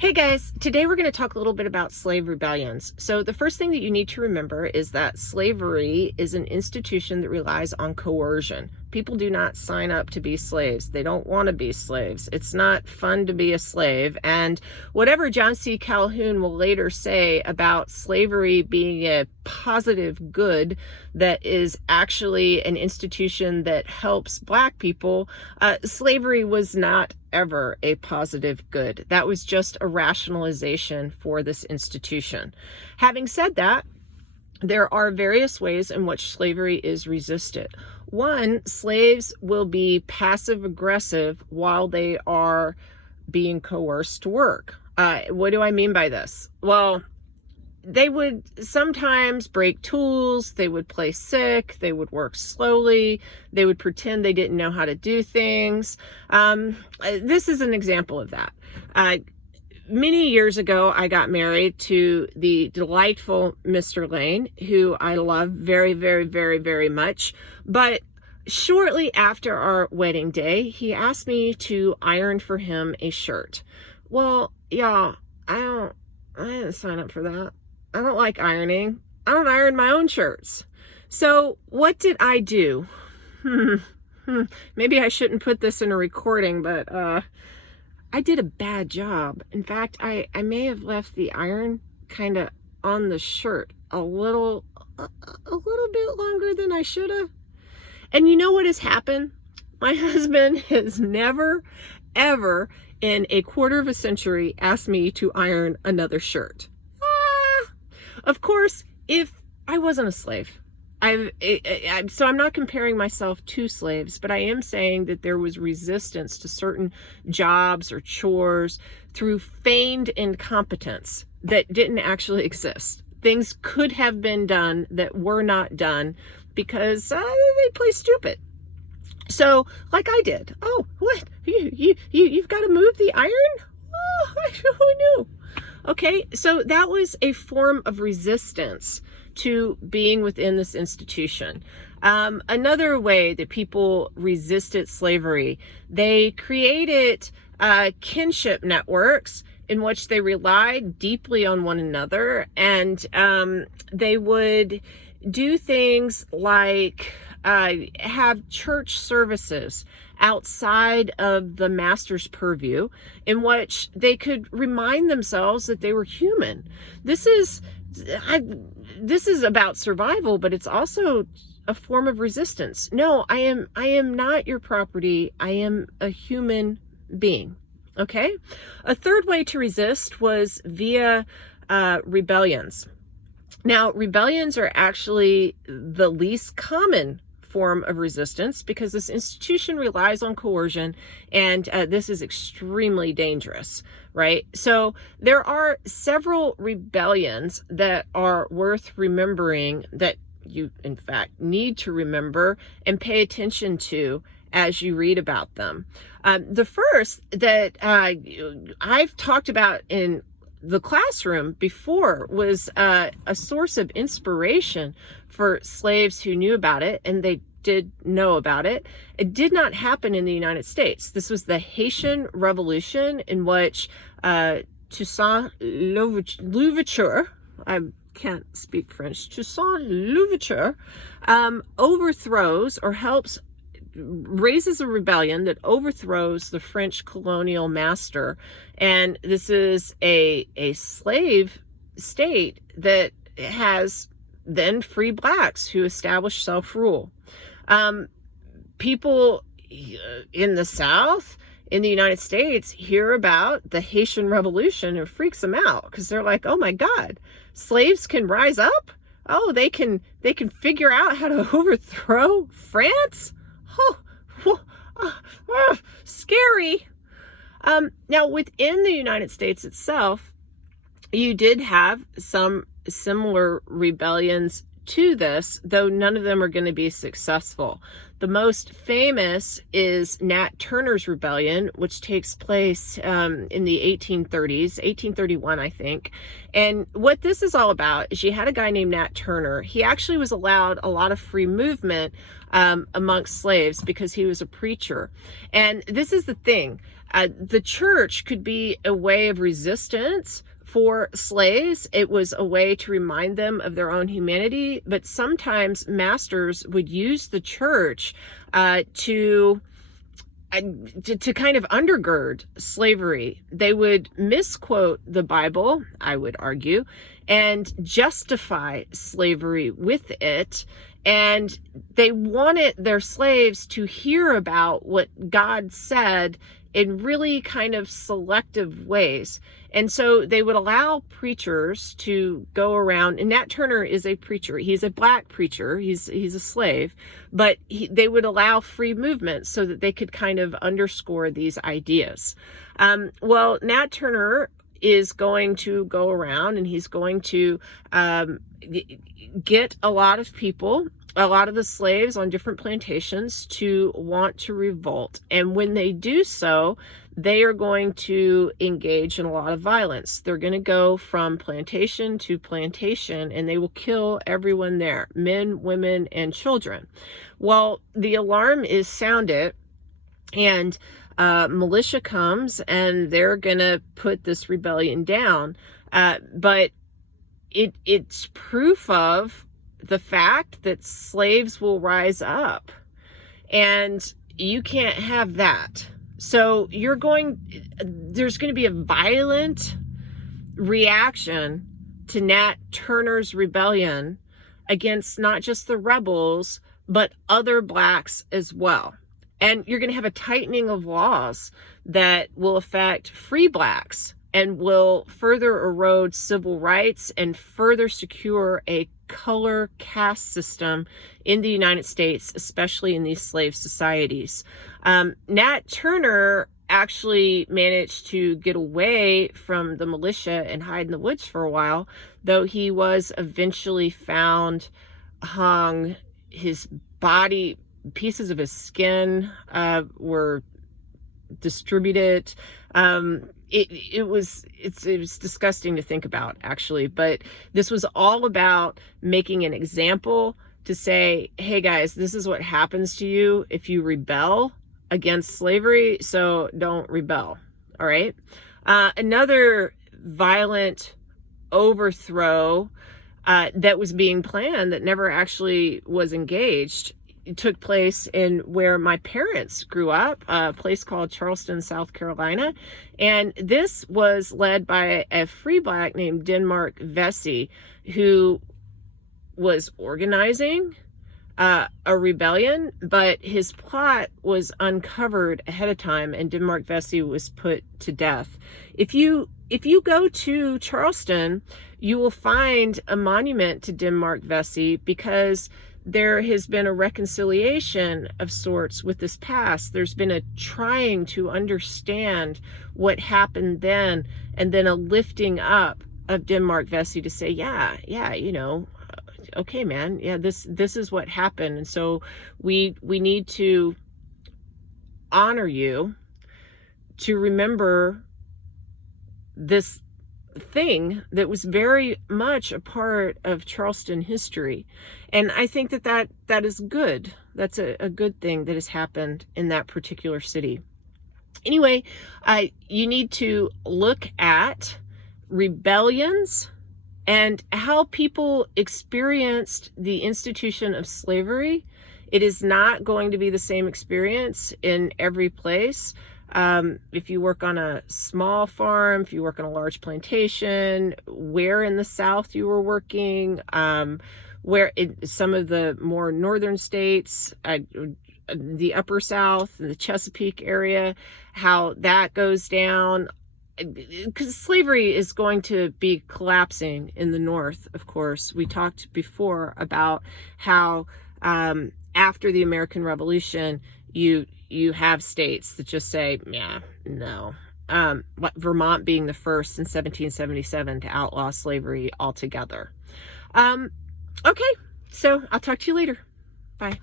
Hey guys, today we're going to talk a little bit about slave rebellions. So the first thing that you need to remember is that slavery is an institution that relies on coercion. People do not sign up to be slaves. They don't want to be slaves. It's not fun to be a slave. And whatever John C. Calhoun will later say about slavery being a positive good that is actually an institution that helps Black people, slavery was not ever a positive good. That was just a rationalization for this institution. Having said that, there are various ways in which slavery is resisted. One, slaves will be passive aggressive while they are being coerced to work. What do I mean by this? Well, they would sometimes break tools, they would play sick, they would work slowly, they would pretend they didn't know how to do things. This is an example of that. Many years ago, I got married to the delightful Mr. Lane, who I love very, very, very, very much. But shortly after our wedding day, he asked me to iron for him a shirt. Well, yeah, I didn't sign up for that. I don't like ironing. I don't iron my own shirts. So what did I do? Maybe I shouldn't put this in a recording, but I did a bad job. In fact, I may have left the iron kind of on the shirt a little bit longer than I should have. And you know what has happened? My husband has never, ever in a quarter of a century asked me to iron another shirt. Of course, if I wasn't a slave, so I'm not comparing myself to slaves, but I am saying that there was resistance to certain jobs or chores through feigned incompetence that didn't actually exist. Things could have been done that were not done because they play stupid. So, like I did. Oh, what? You've got to move the iron? Oh, who knew? Okay, so that was a form of resistance to being within this institution. Another way that people resisted slavery, they created kinship networks in which they relied deeply on one another, and they would do things like have church services outside of the master's purview in which they could remind themselves that they were human. This is about survival, but it's also a form of resistance. No, I am not your property. I am a human being. Okay? A third way to resist was via rebellions. Now, rebellions are actually the least common form of resistance because this institution relies on coercion, and this is extremely dangerous, right? So there are several rebellions that are worth remembering, that you in fact need to remember and pay attention to as you read about them. The first that I've talked about in the classroom before was a source of inspiration for slaves who knew about it, and they did know about it. It did not happen in the United States. This was the Haitian Revolution, in which Toussaint Louverture, I can't speak French, Toussaint Louverture overthrows or helps raises a rebellion that overthrows the French colonial master. And this is a slave state that has then free Blacks who establish self-rule. People in the South, in the United States, hear about the Haitian Revolution and it freaks them out because they're like, oh my God, slaves can rise up? Oh, they can figure out how to overthrow France? Scary. Now, within the United States itself, you did have some similar rebellions to this, though none of them are going to be successful. The most famous is Nat Turner's rebellion, which takes place in the 1830s, 1831, I think. And what this is all about is you had a guy named Nat Turner. He actually was allowed a lot of free movement amongst slaves because he was a preacher. And this is the thing. The church could be a way of resistance for slaves. It was a way to remind them of their own humanity, but sometimes masters would use the church to kind of undergird slavery. They would misquote the Bible, I would argue, and justify slavery with it. And they wanted their slaves to hear about what God said in really kind of selective ways. And so they would allow preachers to go around, and Nat Turner is a preacher. He's a black preacher. He's a slave, but they would allow free movement so that they could kind of underscore these ideas. Well, Nat Turner is going to go around and he's going to get a lot of people, a lot of the slaves on different plantations, to want to revolt. And when they do so, they are going to engage in a lot of violence. They're going to go from plantation to plantation and they will kill everyone there, men, women, and children. Well, the alarm is sounded and militia comes and they're going to put this rebellion down. But it's proof of the fact that slaves will rise up, and you can't have that. So there's going to be a violent reaction to Nat Turner's rebellion against not just the rebels, but other blacks as well. And you're going to have a tightening of laws that will affect free blacks and will further erode civil rights and further secure a color caste system in the United States, especially in these slave societies. Nat Turner actually managed to get away from the militia and hide in the woods for a while, though he was eventually found hung. His body, pieces of his skin were distributed. It was disgusting to think about, actually, but this was all about making an example to say, hey guys, this is what happens to you if you rebel against slavery, so don't rebel. All right. Another violent overthrow that was being planned that never actually was engaged took place in where my parents grew up, a place called Charleston, South Carolina. And this was led by a free black named Denmark Vesey, who was organizing a rebellion, but his plot was uncovered ahead of time and Denmark Vesey was put to death. If you go to Charleston, you will find a monument to Denmark Vesey because there has been a reconciliation of sorts with this past. There's been a trying to understand what happened then, and then a lifting up of Denmark Vesey to say, yeah, okay, man, yeah, this is what happened. And so we need to honor you, to remember this thing that was very much a part of Charleston history. And I think that is good. That's a good thing that has happened in that particular city. Anyway, you need to look at rebellions and how people experienced the institution of slavery. It is not going to be the same experience in every place. If you work on a small farm, if you work on a large plantation, where in the South you were working, where in some of the more northern states, the upper South, the Chesapeake area, how that goes down. Because slavery is going to be collapsing in the North, of course. We talked before about how after the American Revolution, you have states that just say, yeah, no. Vermont being the first in 1777 to outlaw slavery altogether. Okay, So I'll talk to you later. Bye.